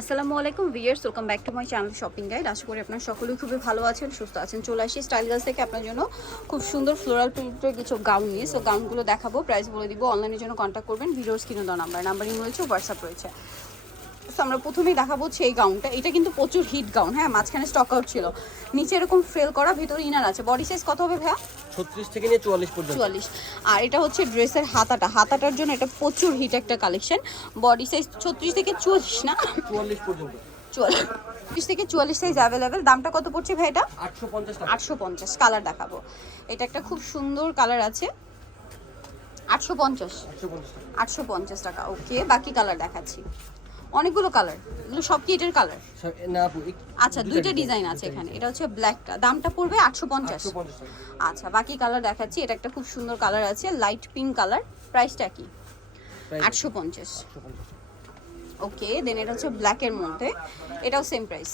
আসসালামু আলাইকুম viewers welcome back to my channel shopping guide. আশা করি আপনার সকলেই খুবই ভালো আছেন, সুস্থ আছেন। চলে আসি স্টাইল গার্লস থেকে আপনার জন্য খুব সুন্দর ফ্লোরাল প্রিন্টের কিছু গাউন নিয়ে। সো গাউনগুলো দেখাবো প্রাইস বলে দিব অনলাইনের জন্য কন্ট্যাক্ট করবেন। ভিডিওর স্ক্রিনে দেওয়া নাম্বার নাম্বারিং রয়েছে হোয়াটসঅ্যাপ রয়েছে। আমরা প্রথমেই দেখাবো সেই গাউনটা এটা কিন্তু প্রচুর হিট গাউন হ্যাঁ? মাঝখানে স্টক আউট ছিল। নিচে এরকম ফ্রেল করা ভিতরে ইনার আছে। বডি সাইজ কত হবে ভাইয়া? ছত্রিশ থেকে নিয়ে চুয়াল্লিশ পর্যন্ত। চুয়াল্লিশ। আর এটা হচ্ছে ড্রেসের হাতাটা। হাতাটার জন্য এটা প্রচুর হিট একটা কালেকশন বডি সাইজ ছত্রিশ থেকে চুয়াল্লিশ না? চুয়াল্লিশ পর্যন্ত। চুয়াল্লিশ। থেকে চুয়াল্লিশ সাইজ অ্যাভেলেবেল দামটা কত পড়ছে ভাই এটা? আটশো পঞ্চাশ আটশো পঞ্চাশ। কালার দেখাবো। এটা একটা খুব সুন্দর কালার আছে। আটশো পঞ্চাশ। আটশো পঞ্চাশ টাকা। ওকে বাকি কালার দেখাচ্ছি। অনেকগুলো কালার এগুলো সব কি এটার কালার আচ্ছা দুইটা ডিজাইন আছে এখানে। এটা হচ্ছে ব্ল্যাকটা দামটা পড়বে আটশো পঞ্চাশ। আচ্ছা বাকি কালার দেখাচ্ছি। এটা একটা খুব সুন্দর কালার আছে লাইট পিঙ্ক কালার প্রাইসটা কি? আটশো পঞ্চাশ। ওকে দেন এটা হচ্ছে ব্ল্যাকের মধ্যে। এটাও সেম প্রাইস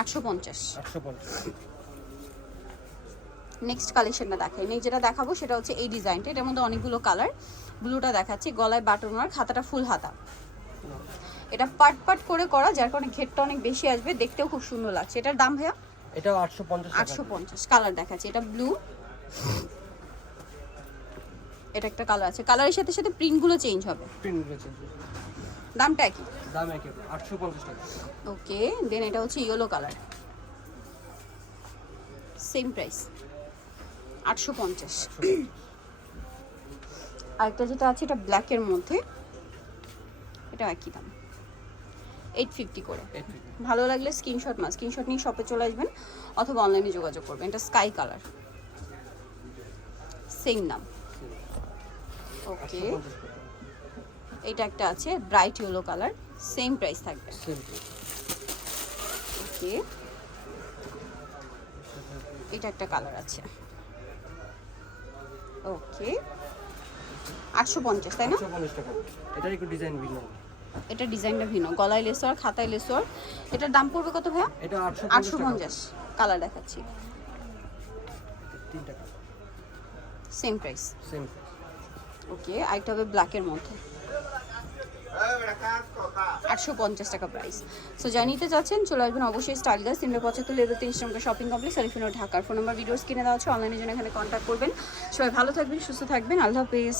আটশো পঞ্চাশ। আটশো পঞ্চাশ নেক্সট কালেকশনটা দেখাই। নেক্সট যেটা দেখাবো সেটা হচ্ছে এই ডিজাইনটা এটার মধ্যে অনেকগুলো কালার ব্লুটা দেখাচ্ছি গলায় বাটন মার্ক হাতাটা ফুল হাতা। এটা পাট পাট করে করা যার কারণে ঘেরটা অনেক বেশি আসবে। দেখতেও খুব সুন্দর লাগছে। এটার দাম ভাইয়া? এটা আটশো পঞ্চাশ আটশো পঞ্চাশ কালার দেখাচ্ছি। এটা ব্লু এটা একটা কালার আছে। কালারের সাথে সাথে প্রিন্টগুলো চেঞ্জ হবে। প্রিন্ট রয়েছে দামটা একই? দাম একে আটশো পঞ্চাশ টাকা। ওকে দেন এটা হচ্ছে ইয়েলো কালার সেম প্রাইস আটশো পঞ্চাশ। আরেকটা যেটা আছে এটা ব্ল্যাকের মধ্যে। এটা একই দাম। এইট ফিফটি করে। ভালো লাগলে স্ক্রিনশট মা স্ক্রিনশট নিয়ে শপে চলে আসবেন অথবা অনলাইনে যোগাযোগ করবেন। এটা স্কাই কালার সেম নাম। ওকে। এটা একটা আছে bright yellow colour same price থাকবে। ওকে এটা একটা কালার আছে। ওকে আটশো পঞ্চাশ তাই না? এটার একটু ডিজাইন ভিন্ন এটা ডিজাইনটা ভিন্ন। গলায় লেসোয়ার খাতায় লেসোয়ার এটার দাম পড়বে কত ভাইয়া? এটা আটশো পঞ্চাশ কালার দেখাচ্ছি। সেম প্রাইস সেম ওকে আরেকটা হবে ব্ল্যাকের মধ্যে। আটশো পঞ্চাশ টাকা প্রাইস সো যা নিতে চাচ্ছেন চলে আসবেন অবশ্যই স্টাইল গাছ তিনশো পঁচাত্তর লেভেল তিনশো নম্বর শপিং কমপ্লেক্স আলিফিনো ঢাকার ফোন নাম্বার ভিডিওস কিনে দেওয়া আছে অনলাইনের জন্য এখানে কন্ট্যাক্ট করবেন। সবাই ভালো থাকবেন সুস্থ থাকবেন আল্লাহ হাফিজ।